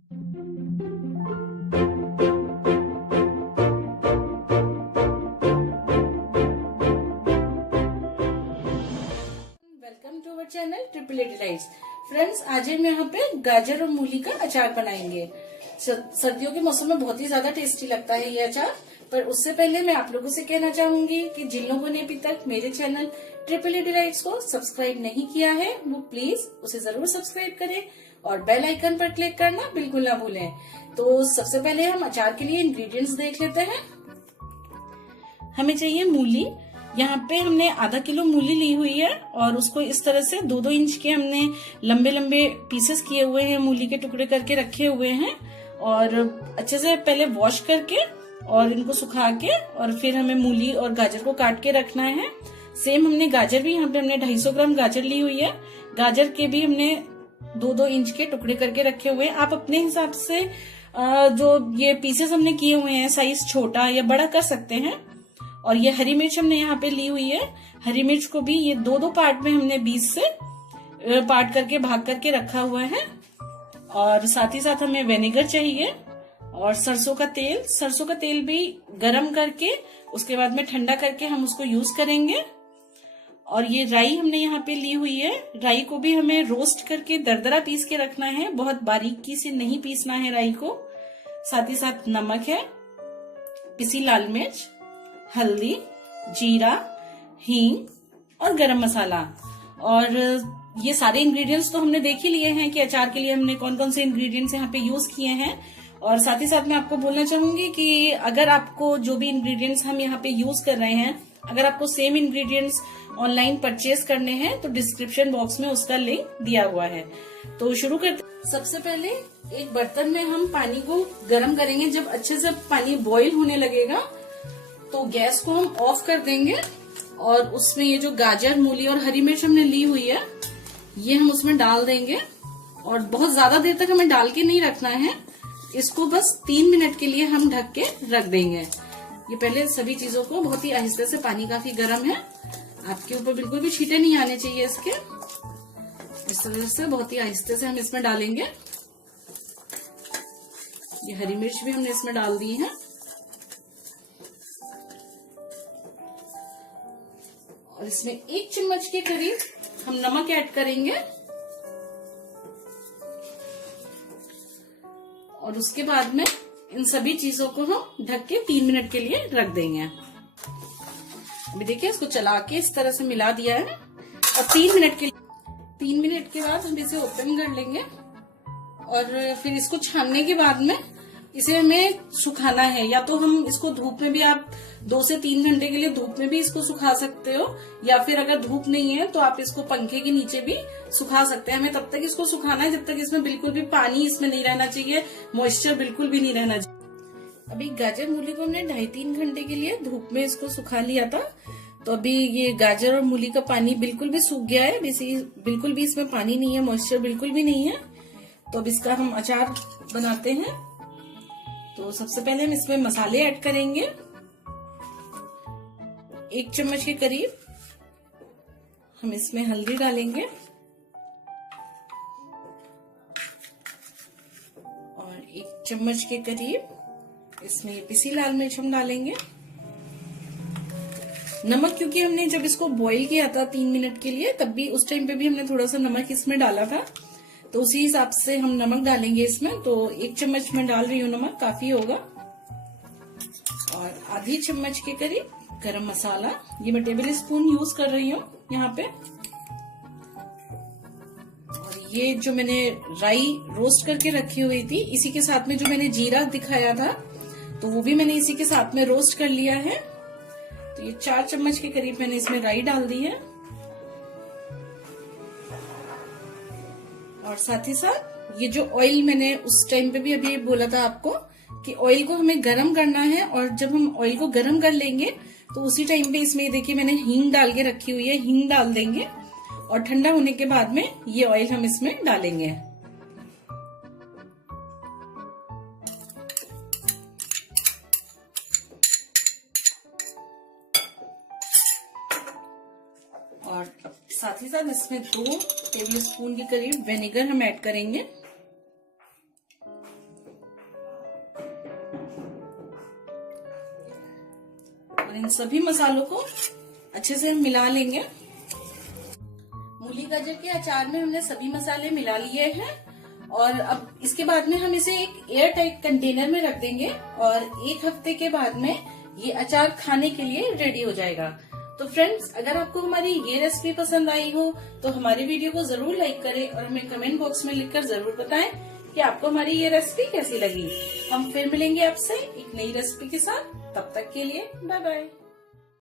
Welcome to our channel triple A delights. Friends, आज हम यहाँ पे गाजर और मूली का अचार बनाएंगे। सर्दियों के मौसम में बहुत ही ज्यादा टेस्टी लगता है ये अचार। पर उससे पहले मैं आप लोगों से कहना चाहूंगी कि जिन लोगों ने अभी तक मेरे चैनल ट्रिपल ए डिलाइट्स को सब्सक्राइब नहीं किया है वो प्लीज उसे जरूर सब्सक्राइब करें और बेल आइकन पर क्लिक करना बिल्कुल ना भूलें। तो सबसे पहले हम अचार के लिए इंग्रेडिएंट्स देख लेते हैं। हमें चाहिए मूली। यहाँ पे हमने आधा किलो मूली ली हुई है और उसको इस तरह से 2-2 इंच के हमने लंबे लंबे पीसेस किए हुए हैं, मूली के टुकड़े करके रखे हुए हैं और अच्छे से पहले वॉश करके और इनको सुखा के और फिर हमें मूली और गाजर को काट के रखना है। सेम हमने गाजर भी, यहाँ पे हमने 250 ग्राम गाजर ली हुई है। गाजर के भी हमने 2-2 इंच के टुकड़े करके रखे हुए हैं। आप अपने हिसाब से जो ये पीसेस हमने किए हुए हैं साइज छोटा या बड़ा कर सकते हैं। और ये हरी मिर्च हमने यहाँ पे ली हुई है। हरी मिर्च को भी ये 2-2 पार्ट में हमने बीच से पार्ट करके भाग करके रखा हुआ है। और साथ ही साथ हमें विनेगर चाहिए और सरसों का तेल। सरसों का तेल भी गरम करके उसके बाद में ठंडा करके हम उसको यूज करेंगे। और ये राई हमने यहाँ पे ली हुई है। राई को भी हमें रोस्ट करके दरदरा पीस के रखना है, बहुत बारीकी से नहीं पीसना है राई को। साथ ही साथ नमक है, पिसी लाल मिर्च, हल्दी, जीरा, हींग और गरम मसाला। और ये सारे इंग्रेडिएंट्स तो हमने देख ही लिए हैं कि अचार के लिए हमने कौन कौन से इंग्रेडिएंट्स यहाँ पे यूज किए हैं। और साथ ही साथ मैं आपको बोलना चाहूंगी कि अगर आपको जो भी इंग्रेडिएंट्स हम यहाँ पे यूज कर रहे हैं, अगर आपको सेम इंग्रेडिएंट्स ऑनलाइन परचेज करने हैं तो डिस्क्रिप्शन बॉक्स में उसका लिंक दिया हुआ है। तो शुरू करते। सबसे पहले एक बर्तन में हम पानी को गर्म करेंगे। जब अच्छे से पानी बॉईल होने लगेगा तो गैस को हम ऑफ कर देंगे और उसमें ये जो गाजर, मूली और हरी मिर्च हमने ली हुई है ये हम उसमें डाल देंगे। और बहुत ज्यादा देर तक हमें डाल के नहीं रखना है, इसको बस 3 मिनट के लिए हम ढक के रख देंगे। ये पहले सभी चीजों को बहुत ही आहिस्ते से, पानी काफी गर्म है, आपके ऊपर बिल्कुल भी छींटे नहीं आने चाहिए इसके। इस तरह से बहुत ही आहिस्ते से हम इसमें डालेंगे। ये हरी मिर्च भी हमने इसमें डाल दी है और इसमें 1 चम्मच के करीब हम नमक ऐड करेंगे। और उसके बाद में इन सभी चीजों को हम ढक के 3 मिनट के लिए रख देंगे। अभी देखिए, इसको चला के इस तरह से मिला दिया है और 3 मिनट के बाद हम इसे ओपन कर लेंगे। और फिर इसको छानने के बाद में इसे हमें सुखाना है। या तो हम इसको धूप में भी, आप 2 से 3 घंटे के लिए धूप में भी इसको सुखा सकते हो, या फिर अगर धूप नहीं है तो आप इसको पंखे के नीचे भी सुखा सकते हैं। हमें तब तक इसको सुखाना है जब तक इसमें बिल्कुल भी पानी इसमें नहीं रहना चाहिए, मॉइस्चर बिल्कुल भी नहीं रहना चाहिए। अभी गाजर मूली को हमने 2.5-3 घंटे के लिए धूप में इसको सुखा लिया था। तो अभी ये गाजर और मूली का पानी बिल्कुल भी सूख गया है, बिल्कुल भी इसमें पानी नहीं है, मॉइस्चर बिल्कुल भी नहीं है। तो अब इसका हम अचार बनाते हैं। तो सबसे पहले हम इसमें मसाले ऐड करेंगे। 1 चम्मच के करीब हम इसमें हल्दी डालेंगे और 1 चम्मच के करीब इसमें पिसी लाल मिर्च हम डालेंगे। नमक, क्योंकि हमने जब इसको बॉईल किया था 3 मिनट के लिए, तब भी उस टाइम पे भी हमने थोड़ा सा नमक इसमें डाला था, तो उसी हिसाब से हम नमक डालेंगे इसमें। तो 1 चम्मच में डाल रही हूँ नमक, काफी होगा। और आधी चम्मच के करीब गरम मसाला, ये मैं टेबल स्पून यूज कर रही हूँ यहाँ पे। और ये जो मैंने राई रोस्ट करके रखी हुई थी, इसी के साथ में जो मैंने जीरा दिखाया था तो वो भी मैंने इसी के साथ में रोस्ट कर लिया है। तो ये 4 चम्मच के करीब मैंने इसमें राई डाल दी है। और साथ ही साथ ये जो ऑयल मैंने उस टाइम पे भी अभी बोला था आपको कि ऑयल को हमें गरम करना है। और जब हम ऑयल को गरम कर लेंगे तो उसी टाइम पे इसमें देखिए मैंने हींग डाल के रखी हुई है, हींग डाल देंगे और ठंडा होने के बाद में ये ऑयल हम इसमें डालेंगे। और साथ ही साथ इसमें 2 टेबल स्पून के करीब विनेगर हम ऐड करेंगे। और इन सभी मसालों को अच्छे से मिला लेंगे। मूली गाजर के अचार में हमने सभी मसाले मिला लिए हैं और अब इसके बाद में हम इसे एक एयर टाइट कंटेनर में रख देंगे और 1 हफ्ते के बाद में ये अचार खाने के लिए रेडी हो जाएगा। तो फ्रेंड्स, अगर आपको हमारी ये रेसिपी पसंद आई हो तो हमारी वीडियो को जरूर लाइक करें और हमें कमेंट बॉक्स में लिखकर जरूर बताएं कि आपको हमारी ये रेसिपी कैसी लगी। हम फिर मिलेंगे आपसे एक नई रेसिपी के साथ। तब तक के लिए बाय बाय।